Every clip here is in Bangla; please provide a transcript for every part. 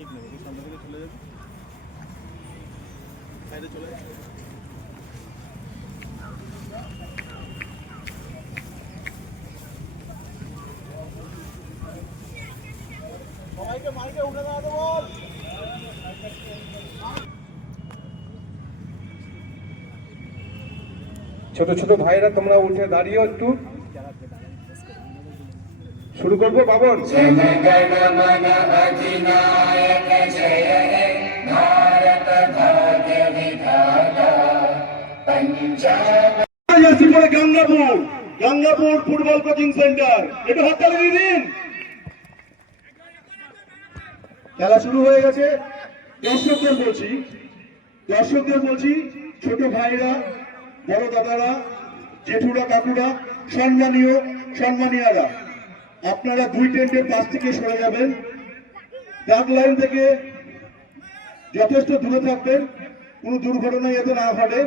ঠিক নেই, সামনে থেকে চলে যাবে, সাইডে চলে যাবে। সবাইকে মাইকে উঠে দাঁড়াতে বল। ছোট ছোট ভাইরা তোমরা উঠে দাঁড়িয়ে একটু শুরু করবো। Baban Gangapur football coaching centre, একটু হাততালি দিয়ে দিন। খেলা শুরু হয়ে গেছে। দর্শকদের বলছি ছোট ভাইরা, বড় দাদারা, জেঠুরা, কাকুরা, সম্মানীয়রা, আপনারা দুই টেন্টের পাশ থেকে সরে যাবেন। ডাক লাইন থেকে যথেষ্ট দূরে থাকবেন, কোনো দুর্ঘটনা যাতে না ঘটে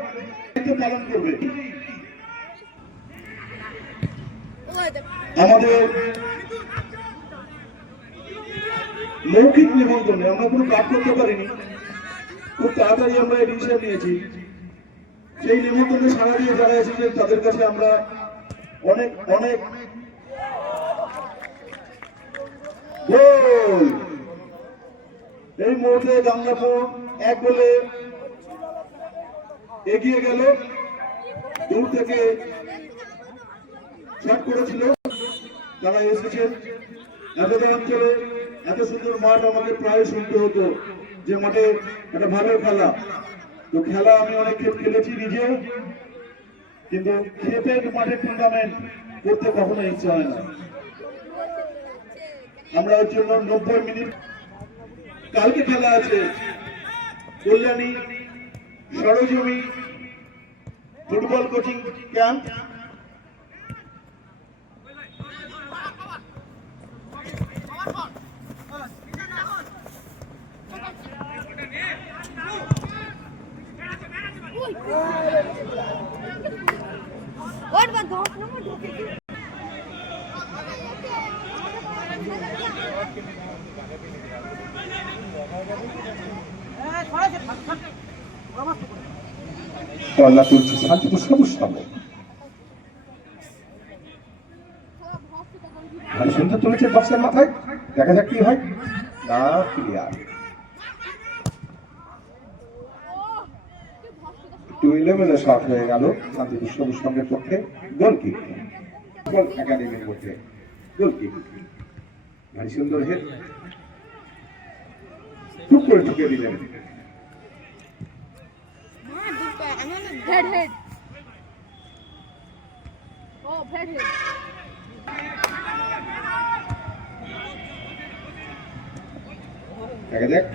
পালন করবে। আমাদের মৌখিক নিবন্ধনে আমরা কোনো কাজ করতে পারিনি, খুব তাড়াতাড়ি আমরা এই ডিসিশন নিয়েছি। সেই নিবন্ধনে সাড়া দিয়ে যারা এসেছেন তাদের কাছে আমরা অনেক অনেক গোল। এই মুহূর্তে গঙ্গাপুর 1 গোলে এগিয়ে গেল। দূর থেকে শট করেছিল, তারা এসেছেন। এতটা অঞ্চলে এত সুন্দর মাঠ আমাকে প্রায় শুনতে হতো যে মাঠে একটা ভালো খেলা। তো খেলা আমি অনেক খেলেছি নিজেও, কিন্তু খেপের মাঠে টুর্নামেন্ট করতে কখনো ইচ্ছা হয় না। আমরা ওর জন্য 90 মিনিট, কালকে খেলা আছে কল্যাণী সরজমি ফুটবল কোচিং ক্যাম্প। তুলছি শান্তিপুর সবুজ স্তম্ভ, ভারী সুন্দর তুলেছে বক্সের মাথায়। দেখা যাক কি হয়। না, ক্লিয়ার। একটু ইলেভেনে শট হয়ে গেল শান্তিপুর সবুজ স্তম্ভের পক্ষে। গোল কিক, গোল একাডেমির মধ্যে গোল কিক। ভারী সুন্দর হেড, খুব করে ঢুকে দিলেন। দেখা যাক,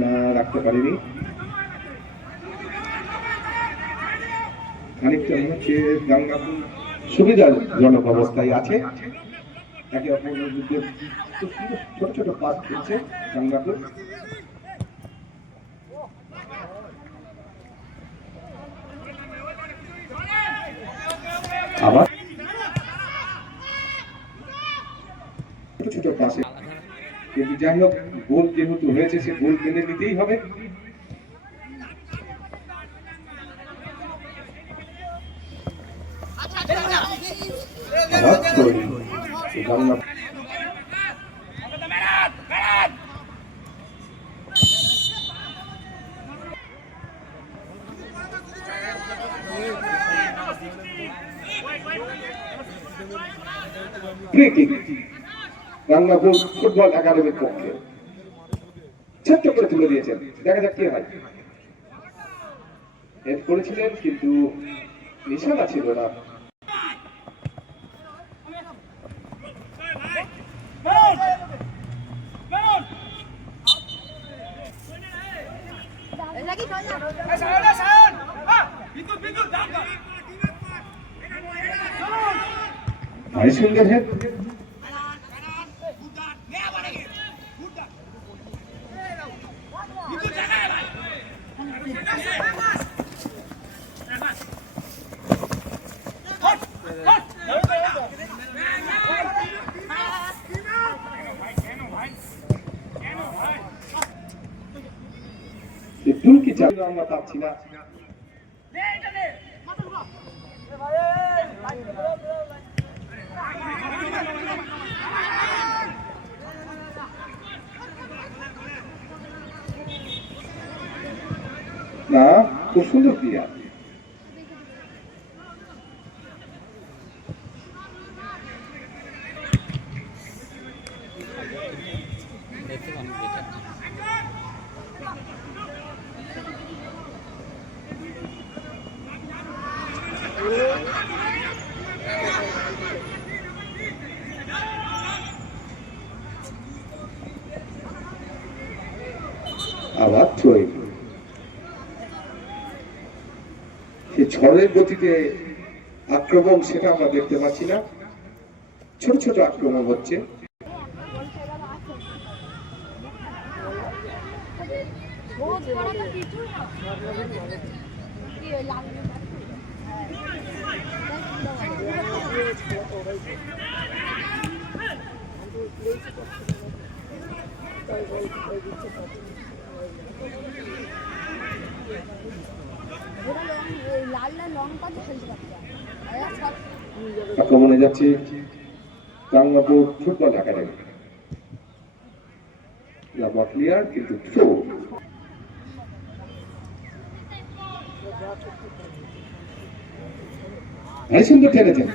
না রাখতে পারিনি। খানিকটা হচ্ছে গঙ্গাপুর সুবিধাজনক অবস্থায় আছে। একে অপরের মধ্যে ছোট ছোট পাস খেলছে গঙ্গাপুর। আবার ছোট ছোট পাশে, কিন্তু যাই হোক গোল যেহেতু হয়েছে সে গোল মেনে নিতেই হবে। গঙ্গাপুর ফুটবল একাডেমির পক্ষে ছোট্ট করে তুলে দিয়েছেন। দেখা যাক কি হয়। হেড করেছিলেন কিন্তু নিশানা ছিল না। ভারী সুন্দর হেড, চাই আমরা পাচ্ছি না। না, খুব সুন্দর প্লেয়ার। আবার থ্রোয়িং। সে ঝড়ের গতিতে আক্রমণ সেটা আমরা দেখতে পাচ্ছি না, ছোট ছোট আক্রমণ হচ্ছে। আক্রমণে যাচ্ছে গাঙ্গাপুর ফুটবল একাডেমি। ক্লিয়ার, কিন্তু থ্রো। ভারী সুন্দর ঠেলেছেন,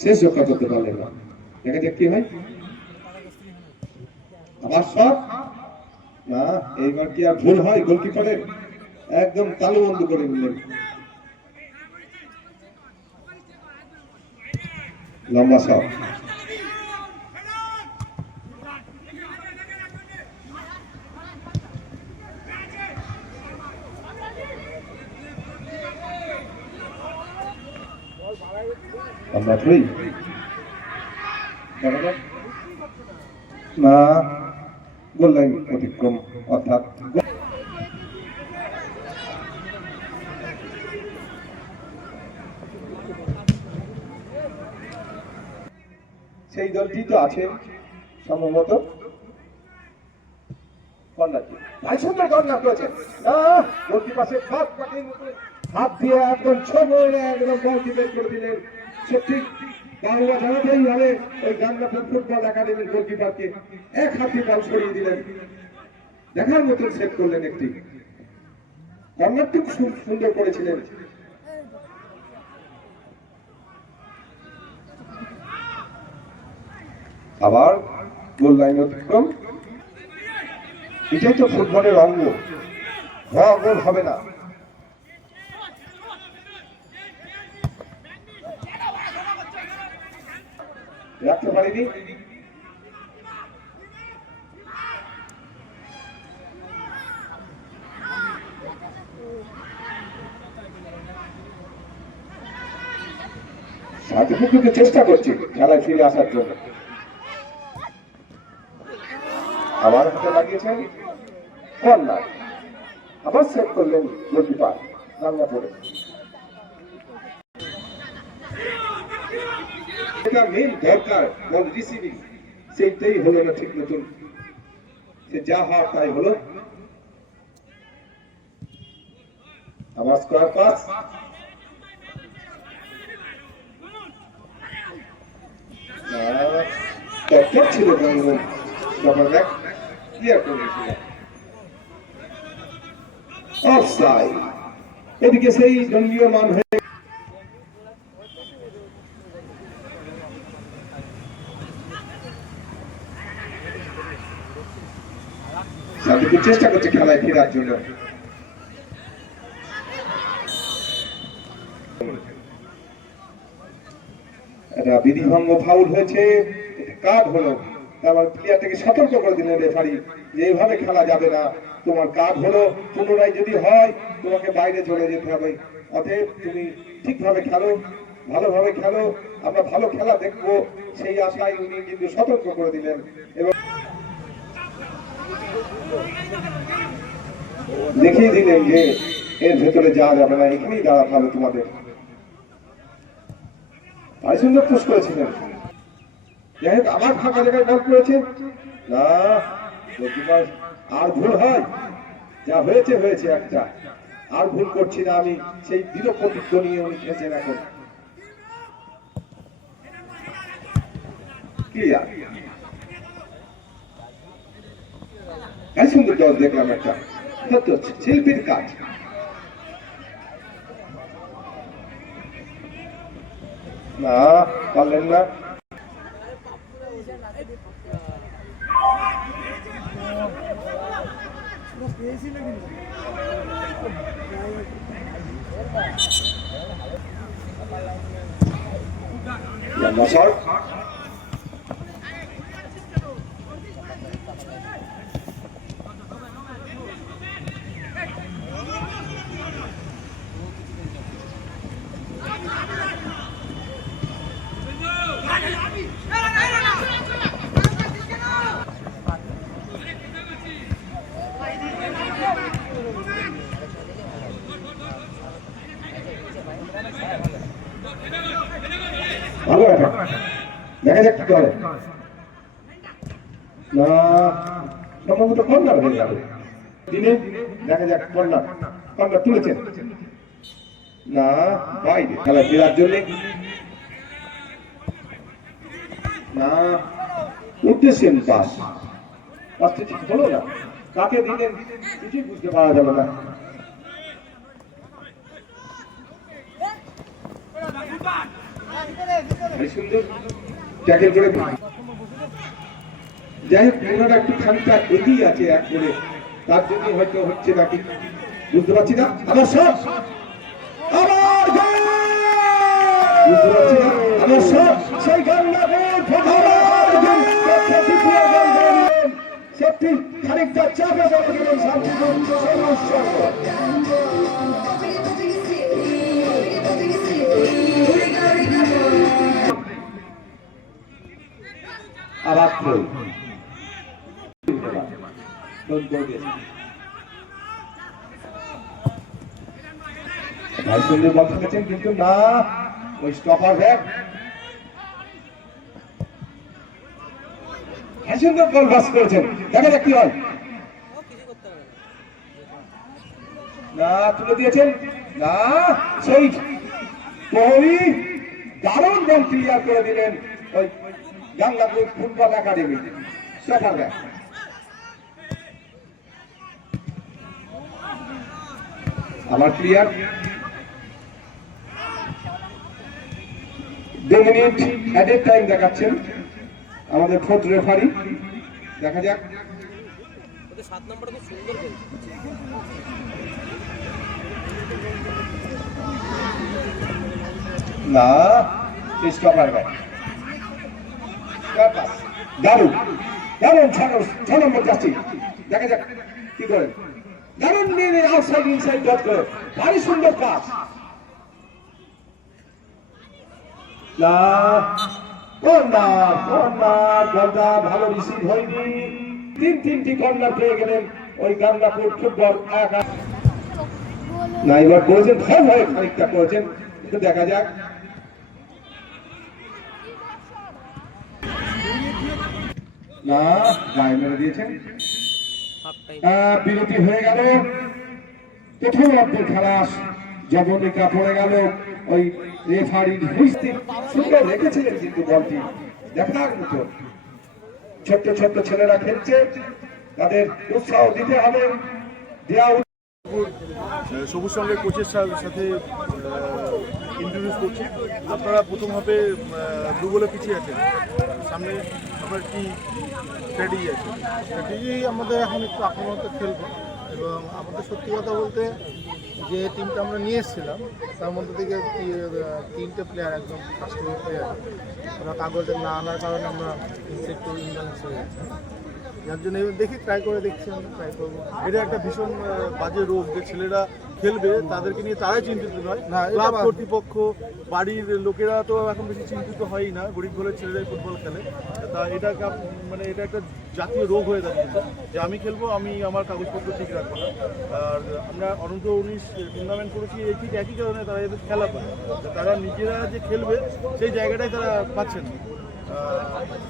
শেষ রক্ষা করতে পারলেন না। দেখা যাক কি হয়। আবার শট না, এইবার কি আর ভুল হয় গোলকিপারের? একদম তালু বন্ধ করে নিলেন। লম্বা শট, আমরা থ্রি না, গোল লাইন অতিক্রম, অর্থাৎ সেই দলটি তো আছে সম্ভবত। ভাই সুন্দর কর্নার করেছেন, হাত দিয়ে একদম ছবলে একদম বলটি বের করে দিলেন। সত্যি বাংলা জানাতেই হবে ওই গাঙ্গাপুর ফুটবল একাডেমির গোলকিপারকে, এক হাতে বল সরিয়ে দিলেন, দেখার মতন সেট করলেন। একটি কর্নারটি খুব সুন্দর করেছিলেন। আবার গোল লাইন অতিক্রম। এটাই তো ফুটবলের অঙ্গ, গোল হবে না। রাখতে পারিনি। সার্টিফিকেটে চেষ্টা করছি খেলায় ফিরে আসার জন্য। আবার হাতে লাগিয়েছেন কর্নার, আবার সেট করলেন গোলকিপার গাঙ্গাপুরে। এটা মেন দরকার, বল রিসিভিং, সেইটাই হলো না ঠিক মতন। সে যা হওয়ার তাই হলো। আবার স্কোয়ার পাস, ছিল অফসাইড। এদিকে সেই দণ্ডীয়মান হয়ে চেষ্টা করছে খেলায় ফেরার জন্য। এটা বিধিভঙ্গ ফাউল হয়েছে, কার্ড হলো। তারপর প্লেয়ারটাকে সতর্ক করে দিলেন রেফারি যে এইভাবে খেলা যাবে না, তোমার কার্ড হলো, পুনরায় যদি হয় তোমাকে বাইরে চলে যেতে হবে। অতএব তুমি ঠিকভাবে খেলো, ভালোভাবে খেলো, আমরা ভালো খেলা দেখবো সেই আশায় উনি কিন্তু সতর্ক করে দিলেন। এবং দেখিয়ে দিলেন যে এর ভেতরে যাওয়া যাবে না, এখানেই দাঁড়াতে হবে তোমাদের। ভাই সুন্দর পুশ করেছিলেন। যাই হোক, আবার ফাঁকা জায়গায় বল করেছে না, আর ভুল হয় যা হয়েছে হয়েছে একটা, আর ভুল করছি না আমি, সেই দৃঢ় প্রতিজ্ঞ নিয়ে উনি খেলছেন এখন। ক্লিয়ার, সুন্দর দল দেখলাম একটা, সত্য শিল্পীর কাজ। না পারলেন না, লম্বা শট, ভালো ব্যাপার, দেখা যাক কি করে। না সম্ভবত কর্নার হয়ে যাবে দিনে, দেখা যাক কর্নার, কর্নার তুলেছেন না, বাইরে খেলা ফেরার জন্য না, উঠতেছেন পাস, পাসটি ঠিক হলো না, কাকে দিলেন কিছুই বুঝতে পারা যাবে না। সুন্দর ট্যাকেল করে, যাই হোক ওনারা একটু খানিকটা এগিয়ে আছে এক করে, তার জন্য হয়তো হচ্ছে নাকি বুঝতে পারছি না। আবার সব আবার বুঝতে পারছি না, আবার সব সেই সত্যি খানিকটা চাপে চলে গেলেন আবার ভাই সুন্দর বল খেলেছেন কিন্তু না, ওই স্টপার ব্যাক সুন্দর বল পাস করেছেন, দেখা যাক কি হয়। না তুলে দিয়েছেন না, সেই কোহলি দারুণ বল ক্লিয়ার করে দিলেন ওই গাংলাপুর ফুটবল একাডেমি স্টপার ব্যাক। আবার ক্লিয়ার, 2 মিনিট অ্যাডেড টাইম দেখাচ্ছেন আমাদের ফোর্থ রেফারি, দেখা যাক। না স্টপার ব্যাক, দারুণ দারুণ 6 নম্বর যাচ্ছি, দেখা যাক কি করেন। দারুণ নিয়ে আউটসাইড ইনসাইড ডট করে ভারী সুন্দর কাজ। না কর্নার, কর্নার বলটা ভালো রিসিভ হয়নি, 3টি কর্নার পেয়ে গেলেন ওই গাংলাপুর ফুটবল একা। না এবার করেছেন ফল হয়ে খানিকটা করেছেন, কিন্তু দেখা যাক। না গায়ে মেরে দিয়েছেন, বিরতি হয়ে গেল। প্রথম অর্ধের খেলা জবনিকা পড়ে গেল ওই রেফারির হুইস্টিং, সুন্দর রেখেছিলেন কিন্তু বলটি দেখার মতো। ছোট্ট ছোট্ট ছেলেরা খেলছে, তাদের উৎসাহ দিতে হবে, দেওয়া। সবুজ সঙ্গের কোচের সাথে ইন্ট্রোডিউস করছি। আপনারা প্রথম হাফে 2 গোলে পিছিয়ে আছেন, সামনে আপনার কি স্ট্র্যাটেজি আছে? স্ট্র্যাটেজি আমাদের এখন একটু আক্রমণাত্মক খেলবো, এবং আমাদের সত্যি কথা বলতে যে টিমটা আমরা নিয়ে এসেছিলাম তার মধ্যে থেকে 3টে প্লেয়ার একদম ফার্স্ট প্লেয়ার, ওরা কাগজে না আনার কারণে আমরা একটু ইমব্যালেন্স হয়ে যাচ্ছে, যার জন্য দেখি ট্রাই করে দেখছি, আমরা ট্রাই করবো। এটা একটা ভীষণ বাজে রোগ, যে ছেলেরা খেলবে তাদেরকে নিয়ে তারাই চিন্তিত নয়, ক্লাব কর্তৃপক্ষ বাড়ির লোকেরা তো এখন বেশি চিন্তিত হয়ই না, গরিব ঘরের ছেলেরাই ফুটবল খেলে। তা এটা মানে এটা একটা জাতীয় রোগ হয়ে দাঁড়িয়েছে যে আমি খেলবো, আমি আমার কাগজপত্র ঠিক রাখবো না। আর আমরা অনন্ত 19 টুর্নামেন্ট করেছি ঠিক একই কারণে, তারা এদের খেলা পায়, তারা নিজেরা যে খেলবে সেই জায়গাটাই তারা পাচ্ছেন না।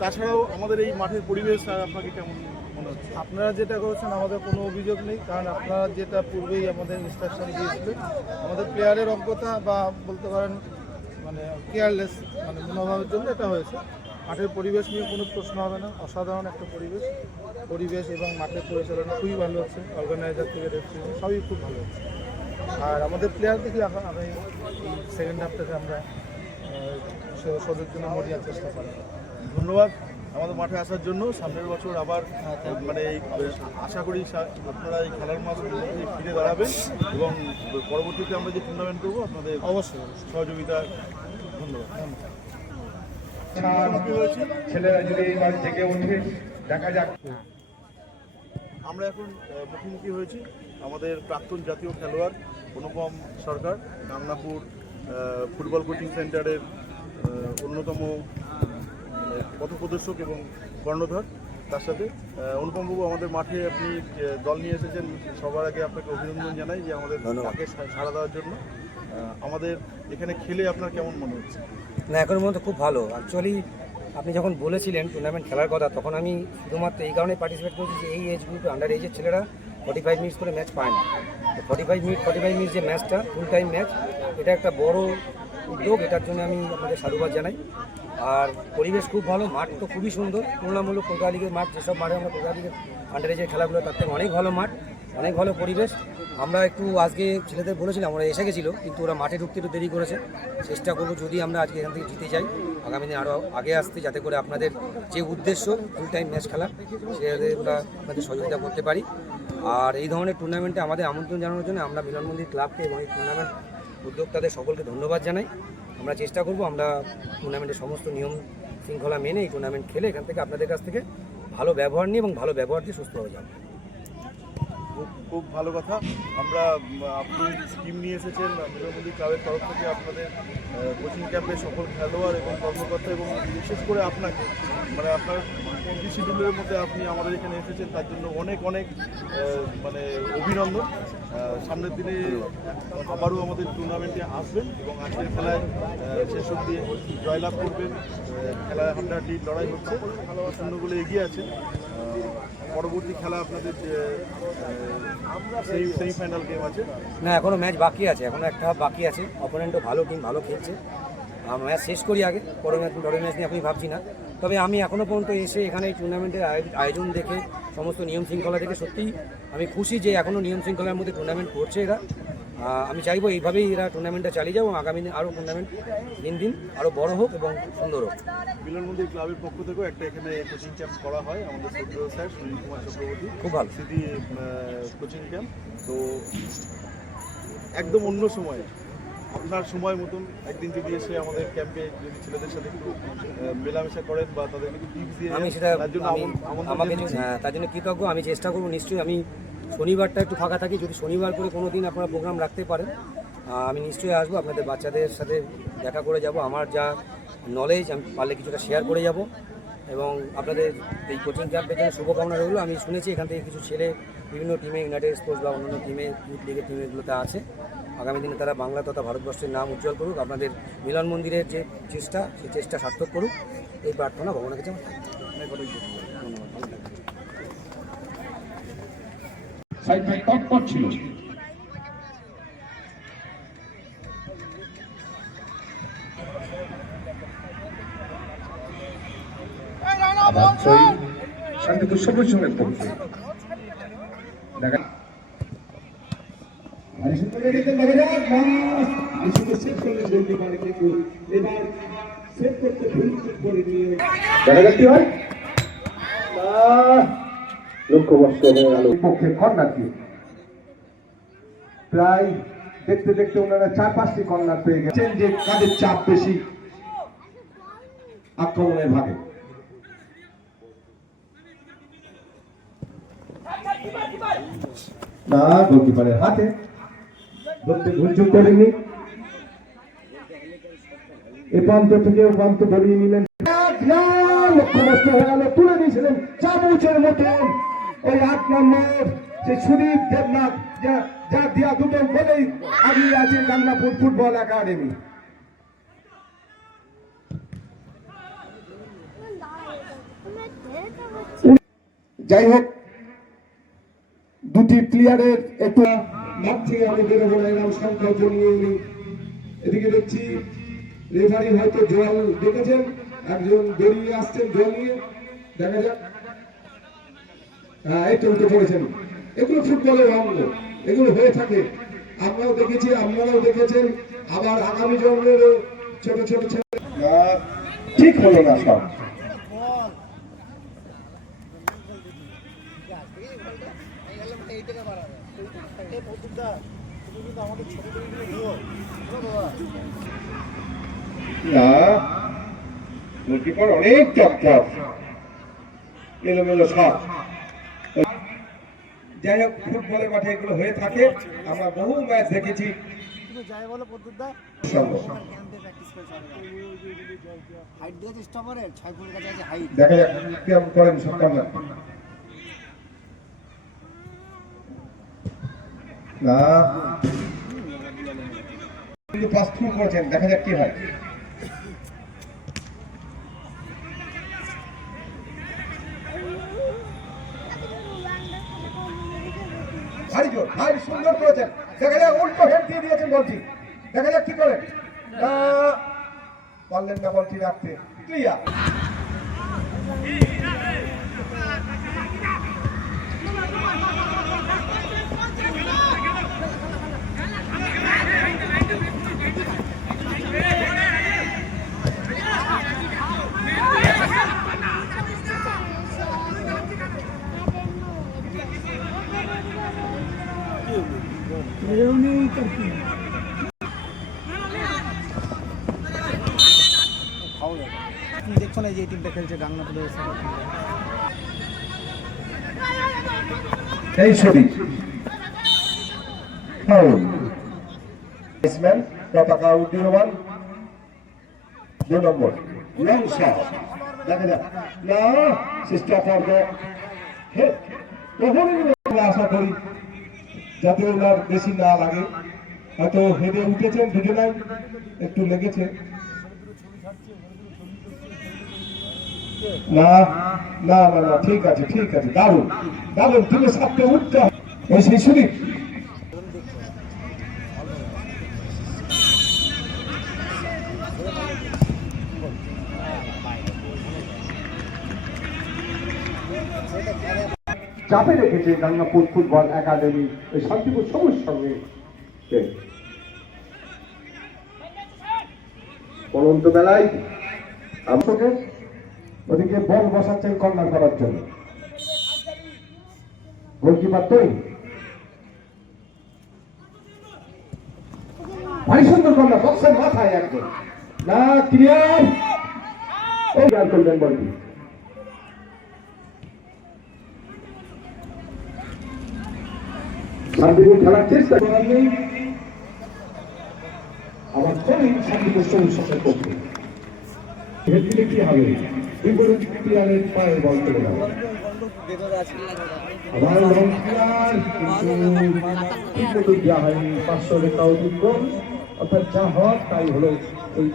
তাছাড়াও আমাদের এই মাঠের পরিবেশ আপনাকে কেমন মনে হচ্ছে? আপনারা যেটা করেছেন আমাদের কোনো অভিযোগ নেই, কারণ আপনারা যেটা পূর্বেই আমাদের ইনস্ট্রাকশন দিয়েছিলেন, আমাদের প্লেয়ারের অজ্ঞতা বা বলতে পারেন মানে কেয়ারলেস মানে মনোভাবের জন্য এটা হয়েছে। মাঠের পরিবেশ নিয়ে কোনো প্রশ্ন হবে না, অসাধারণ একটা পরিবেশ এবং মাঠের পরিচালনা খুবই ভালো হচ্ছে, অর্গানাইজার থেকে রেফারি সবই খুব ভালো হচ্ছে। আর আমাদের প্লেয়ার দেখি আমি সেকেন্ড হাফটাকে আমরা সদের জন্য মরিয়ার চেষ্টা করি। ধন্যবাদ আমাদের মাঠে আসার জন্য। সামনের বছর আবার মানে এই আশা করি আপনারা এই খেলার মাঠে ফিরে দাঁড়াবেন এবং পরবর্তীতে আমরা যে টুর্নামেন্ট করবো আপনাদের অবশ্যই সহযোগিতা। ধন্যবাদ। ছেলেরা যদি এই বাড়ি থেকে ওঠে দেখা যাক। আমরা এখন মুখোমুখি হয়েছি আমাদের প্রাক্তন জাতীয় খেলোয়াড় অনুপম সরকার, গাংনাপুর ফুটবল কোচিং সেন্টারের অন্যতম পথপ্রদর্শক এবং কর্ণধার। তার সাথে অনুপমবাবু, আমাদের মাঠে আপনি দল নিয়ে এসেছেন, সবার আগে আপনাকে অভিনন্দন জানাই যে আমাদের তাকে সাড়া দেওয়ার জন্য। আমাদের এখানে খেলে আপনার কেমন মনে হচ্ছে? না, এখনের মধ্যে খুব ভালো। অ্যাকচুয়ালি আপনি যখন বলেছিলেন টুর্নামেন্ট খেলার কথা, তখন আমি শুধুমাত্র এই কারণে পার্টিসিপেট করেছি যে এই এজ গ্রুপে আন্ডার এজের ছেলেরা 45 মিনিটস করে ম্যাচ পায় না। তো 45 মিনিট যে ম্যাচটা ফুল টাইম ম্যাচ, এটা একটা বড় উদ্যোগ, এটার জন্য আমি আপনাদের সাধুবাদ জানাই। আর পরিবেশ খুব ভালো, মাঠ তো খুবই সুন্দর, তুলনামূলক কলকাতা লিগের মাঠ, যেসব মাঠে আমরা কলকাতা লিগের আন্ডার এজের খেলাগুলো তার থেকে অনেক ভালো মাঠ, অনেক ভালো পরিবেশ। আমরা একটু আজকে ছেলেদের বলেছিলাম আমরা এসে গেছিলো, কিন্তু ওরা মাঠে ঢুকতে একটু দেরি করেছে। চেষ্টা করবো যদি আমরা আজকে এখান থেকে জিতে যাই, আগামী দিনে আরও আগে আসতে, যাতে করে আপনাদের যে উদ্দেশ্য ফুল টাইম ম্যাচ খেলা, সেটাতে আমরা আপনাদের সহযোগিতা করতে পারি। আর এই ধরনের টুর্নামেন্টে আমাদের আমন্ত্রণ জানানোর জন্য আমরা মিলন মন্দির ক্লাবকে এবং এই টুর্নামেন্ট উদ্যোক্তাদের সকলকে ধন্যবাদ জানাই। আমরা চেষ্টা করব আমরা টুর্নামেন্টের সমস্ত নিয়ম শৃঙ্খলা মেনে এই টুর্নামেন্ট খেলে এখান থেকে আপনাদের কাছ থেকে ভালো ব্যবহার নিয়ে এবং ভালো ব্যবহার দিয়ে সুস্থভাবে যাব। খুব ভালো কথা। আমরা আপনি স্কিম নিয়ে এসেছেন মিলনমন্দির ক্লাবের তরফ থেকে আপনাদের কোচিং ক্যাম্পের সকল খেলোয়াড় এবং কর্মকর্তা এবং বিশেষ করে আপনাকে মানে আপনার বিজি শিডিউলের মধ্যে আপনি আমাদের এখানে এসেছেন, তার জন্য অনেক অনেক মানে অভিনন্দন। সামনের দিনে আবারও আমাদের টুর্নামেন্টে আসবেন এবং আজকের খেলায় শেষ অবধি জয়লাভ করবেন। খেলায় হাড্ডাহাড্ডি লড়াই হচ্ছে, শূন্যগুলো এগিয়ে আছে। পরবর্তী খেলা আপনাদের সেমিফাইনাল গেম আছে না, এখনও ম্যাচ বাকি আছে, এখনও একটা বাকি আছে। অপোনেন্টও ভালো, টিম ভালো খেলছে। ম্যাচ শেষ করি আগে, পরের ম্যাচ নিয়ে এখনই ভাবছি না। তবে আমি এখনও পর্যন্ত এসে এখানে এই টুর্নামেন্টের আয়োজন দেখে, সমস্ত নিয়ম শৃঙ্খলা দেখে সত্যিই আমি খুশি যে এখনও নিয়ম শৃঙ্খলার মধ্যে টুর্নামেন্ট করছে এরা। আমি চাইবো এইভাবেই এরা টুর্নামেন্টটা চালিয়ে যাবো, আগামী দিন আরও টুর্নামেন্ট দিন দিন আরও বড় হোক এবং সুন্দর হোক। মিলনমন্দির ক্লাবের পক্ষ থেকেও একটা এখানে কোচিং ক্যাম্প করা হয়, আমাদের শ্রদ্ধেয় স্যার সুনীল কুমার চক্রবর্তী, খুব ভালো সিটি কোচিং ক্যাম্প। তো একদম অন্য সময় আপনার সময় মতন একদিন যদি এসে আমাদের ক্যাম্পে যদি ছেলেদের সাথে একটু মেলামেশা করেন বা তাদের একটু টিপস দিয়ে আমি সেটা তার জন্য আমাকে তার জন্য কৃতজ্ঞ। আমি চেষ্টা করবো নিশ্চয়ই। আমি শনিবারটা একটু ফাঁকা থাকি, যদি শনিবার করে কোনো দিন আপনারা প্রোগ্রাম রাখতে পারেন আমি নিশ্চয়ই আসবো, আপনাদের বাচ্চাদের সাথে দেখা করে যাব। আমার যা নলেজ আমি পারলে কিছুটা শেয়ার করে যাব এবং আপনাদের এই কোচিং ক্যাম্পের জন্য শুভকামনা রইল। আমি শুনেছি এখান থেকে কিছু ছেলে বিভিন্ন টিমে, ইউনাইটেড স্পোর্টস বা অন্যান্য টিমে, ইউথ লিগের টিমেগুলোতে আছে। আগামী দিনে তারা বাংলা তথা ভারতবর্ষের নাম উজ্জ্বল করুক, আপনাদের মিলন মন্দিরের যে চেষ্টা, সেই চেষ্টা সার্থক করুক, এই প্রার্থনা ভগবানের কাছে আমার থাকবে। সাইড ভাই তৎপর ছিল। শান্তিপুর সবুজ সঙ্গের পক্ষে দেখা যাচ্ছে হয় লক্ষ্যবর্ষ হয়ে গেল পক্ষে কর্নার দিয়ে। প্রায় দেখতে দেখতে ওনারা 4-5টি কর্নার পেয়ে গেছেন যে কাদের চাপ বেশি আক্রমণের ভাগে। না, গোলকিপারের হাতে ধরতে ভুলচুক করেননি। এ প্রান্ত থেকে ও প্রান্ত ধরিয়ে নিলেন, লক্ষ্যবস্ত হয়ে গেল, তুলে দিয়েছিলেন চামচের মতন ওই 8 নম্বর যে সুদীপ দেবনাথ, যা দিয়া দুটো বলেই আগিয়ে আছে গাংনাপুর ফুটবল একাডেমি। যাই হোক, দুটি প্লেয়ারের একটু মাঠ থেকে আমি বেরোবো না, এরকম সংখ্যা জমিয়ে উনি এদিকে দেখছি রেফারি হয়তো জল দেখেছেন, একজন বেরিয়ে আসছেন জল নিয়ে, দেখা যাক। হ্যাঁ, এই তো উঠে পড়েছেন। এগুলো ফুটবলের অঙ্গ, এগুলো হয়ে থাকে, আমরাও দেখেছি, আপনারাও দেখেছেন, আবার আগামী জন্মেরও ছোট ছোট ছেলে ঠিক হলো না সব। না, গোলকিপার অনেক চক্কর, এলোমেলো সব। যাই হোক, ফুটবলের মাঠে এগুলো হয়ে থাকে, আমরা বহু ম্যাচ দেখেছি। দেখা যাক কেমন করেন সরকার। না, পাস থ্রু করেছেন, দেখা যাক কি হয়। ভারী জোর, ভারী সুন্দর করেছেন, দেখা যাক উল্টো হেড দিয়ে দিয়েছেন বলটি, দেখা যাক কি করেন। পারলেন না বলটি রাখতে, ক্লিয়ার। দেখছো না যে এই টিমটা খেলছে গাংনা প্লেয়ার, এই ছবি ফাউল, ব্যাটসম্যান পতাকা উড্ডীয়মান, 2 নম্বর লং শট, দেখা যাক। না, চেষ্টা করবে হেড, আশা করি যাতে ওনার বেশি না লাগে, হয়তো হেডে উঠেছেন দুজনাই, একটু লেগেছে। না না না না, ঠিক আছে ঠিক আছে, দারুণ দারুণ, তুমি সাথে উঠতে হবে ওই সেই সুদীপ। চাপে রেখেছে গাঙ্গাপুর ফুটবল একাডেমি ওই শান্তিপুর সবুজ সঙ্গে। পরন্ত বেলায় আমাকে ওদিকে বল বসাচ্ছেন কর্নার করার জন্য, গোলকিপার তৈরি, ভারী সুন্দর কর্নার, বক্সের মাথায় একদম। না, ক্লিয়ার, ও ক্লিয়ার করলেন বলটি। শান্তিপুর খেলার চেষ্টা করার নেই, আবার চলেন শান্তিপুর সবুজ সঙ্গে করতে। হেডে কি হবে, বিপরীত প্লেয়ারের পায়ে বল চলে যাবে, আবার লং প্লেয়ার, কিন্তু দেওয়া হয়নি, 500 রেখা অতিক্রম, অর্থাৎ যা হওয়ার তাই হলো। ওই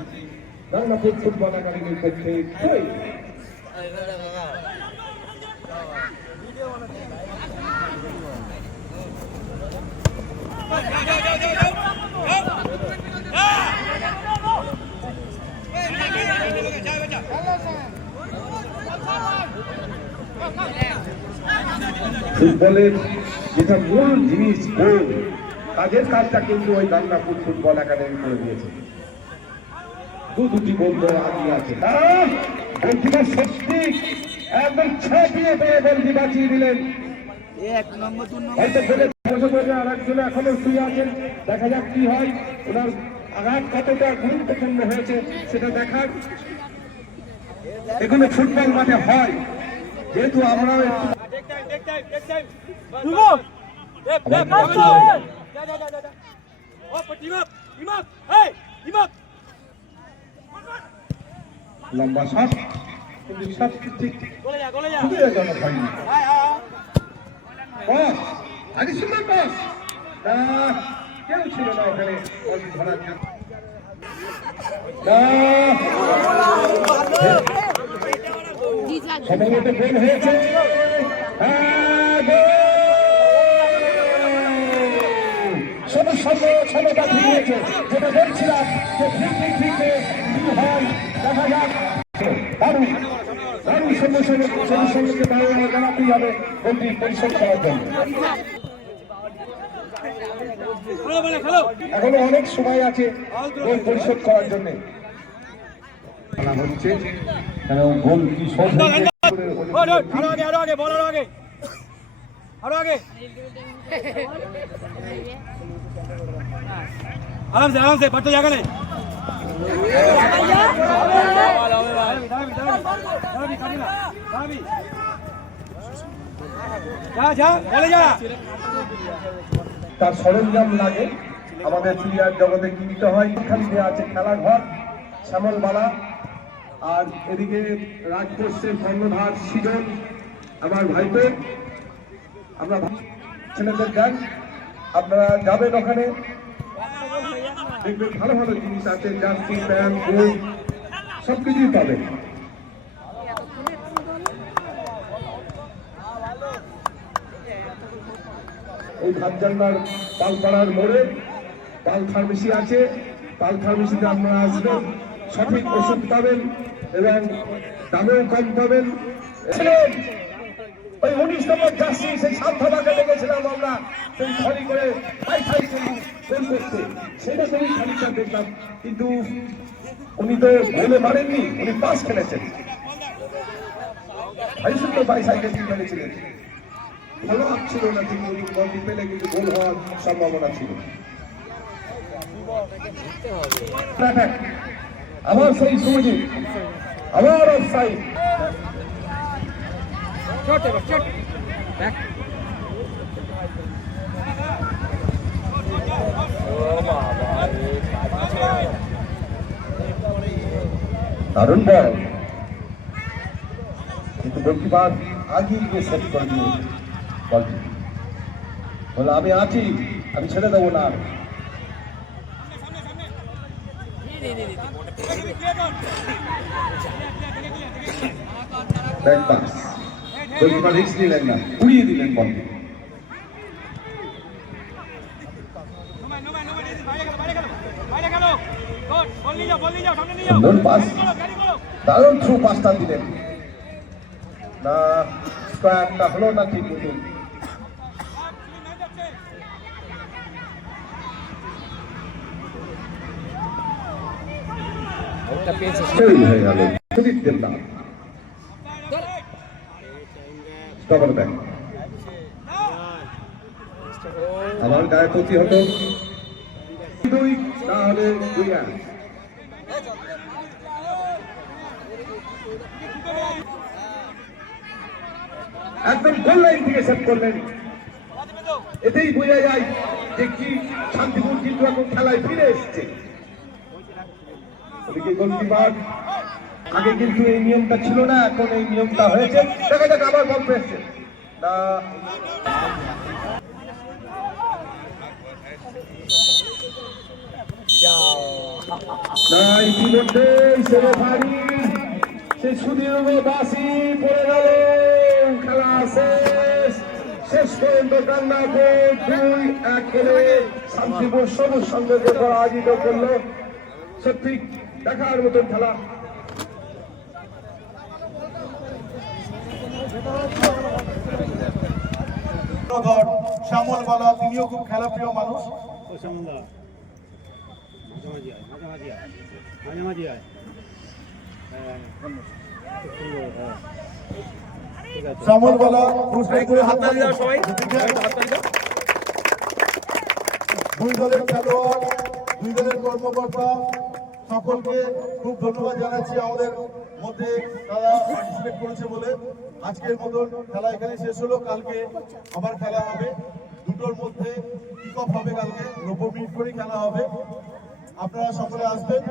গাঙ্গাপুর ফুটবল একাডেমির পক্ষে ফুটবলের যেটা মূল জিনিস গোল, কাজের কাজটা কিন্তু ওই গাঙ্গাপুর ফুটবল একাডেমি করে দিয়েছে। দুটি গোল করে আগিয়ে আছে, সত্যি একদম ছাপিয়ে পেয়ে গোলটি বাঁচিয়ে দিলেন। আর একজন এখনো শুয়ে আছেন, দেখা যাক কি হয়, ওনার আঘাত কতটা গুরুত্বপূর্ণ হয়েছে সেটা দেখার। এখানে ফুটবল মাঠে হয়, যেহেতু আমরাও একটু লম্বা শট, কিন্তু শট ঠিক সুবিধাজনক হয়নি। বস, আগে সুন্দর বস, কেউ ছিল না ওখানে বলটি ধরার জন্য। সম্ভবত গোল হয়েছে। সবুজ সঙ্গে ক্ষমতা ফিরিয়েছে, যেটা বলছিলাম যে ঠিক হয়, দেখা যাক। দারুণ দারুণ সবুজ সঙ্গে জানাতেই হবে গোলটি পরিশোধ করার জন্য। এখনো অনেক সময় আছে গোল পরিশোধ করার জন্য। হচ্ছে গোল কি শোধ आराम से पट्टो जाकर তার সরঞ্জাম লাগে আমাদের ক্রীড়ার জগতে কিনতে হয়। এখানে দেওয়া আছে খেলাঘর, শ্যামলবালা, আর এদিকে রাজকোষের কর্ণধার সৃজন আমার ভাইপো। আমরা ছেলেদের দেন, আপনারা যাবেন ওখানে, দেখবেন ভালো ভালো জিনিস আছে, জার্সি, প্যান্ট, বই সবকিছুই পাবেন। এই ভাতজান্নার পালপাড়ার মোড়ে পাল ফার্মেসি আছে। পাল ফার্মেসিতে আপনারা আসবেন, সঠিক ওষুধ পাবেন এবং দামেও কম পাবেন। ওই 19 নম্বর জার্সি সেই সাতভাবাকে দেখেছিলাম আমরা, সেই খড়ি করে করতে, সেটা তুমি খানিকটা দেখলাম, কিন্তু উনি তো গোলে মারেননি, উনি পাস খেলেছেন। ভাই সুন্দর বাইসাইকেল মেরেছিলেন, ভালো ছিল না, কিন্তু বলটি পেলে কিন্তু গোল হওয়ার সম্ভাবনা ছিল। আবার সেই সুযোগ, আবার অফসাইড। দারুণ বল, কিন্তু গোলকিপার আগে গিয়ে সেট করে দিয়ে বলটি বলে আমি আছি, আমি ছেড়ে দেবো না। ব্যাক পাস, গোলকিপার রিস্ক নিলেন না, উড়িয়ে দিলেন বলটি। সুন্দর পাস, দারুণ থ্রু পাসটা দিলেন না, স্কোয়ারটা হলো না ঠিক মতো। হয়ে গেল সুদীপ দেবনাথ। আমার গায়ে প্রতি হতো 2, তাহলে 2-1। একদম গোল লাইন থেকে সেভ করলেন, এতেই বোঝা যায় যে কি শান্তিপুর কিন্তু এখন খেলায় ফিরে এসছে। ওদিকে গোলকিপার, আগে কিন্তু এই নিয়মটা ছিল না, এখন এই নিয়মটা হয়েছে। দেখা যাক আবার বল পেয়েছে না, ইতিমধ্যে সেই সুদীর্ঘ বাসি পড়ে গেল, খেলা শেষ পর্যন্ত কান্না 2-1 খেলে শান্তিপুর সবুজ সঙ্গকে পরাজিত করলো। সত্যি দেখার মতন খেলা। শ্যামলবালা, তিনিও খুব খেলাপ্রিয় মানুষ। শ্যামলবালা পুরস্কার করে হাততালি দাও সবাই। দুই দলের খেলোয়াড়, দুই দলের কর্মকর্তা সকলকে খুব ধন্যবাদ জানাচ্ছি আমাদের মধ্যে তারা পার্টিসিপেট করেছে বলে। আজকের মতন খেলা এখানে শেষ হলো, কালকে আবার খেলা হবে, দুটোর মধ্যে কিক অফ হবে, কালকে 90 মিনিট করে খেলা হবে। আপনারা সকলে আসবেন।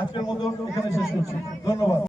আজকের মতন এখানে শেষ করছি, ধন্যবাদ।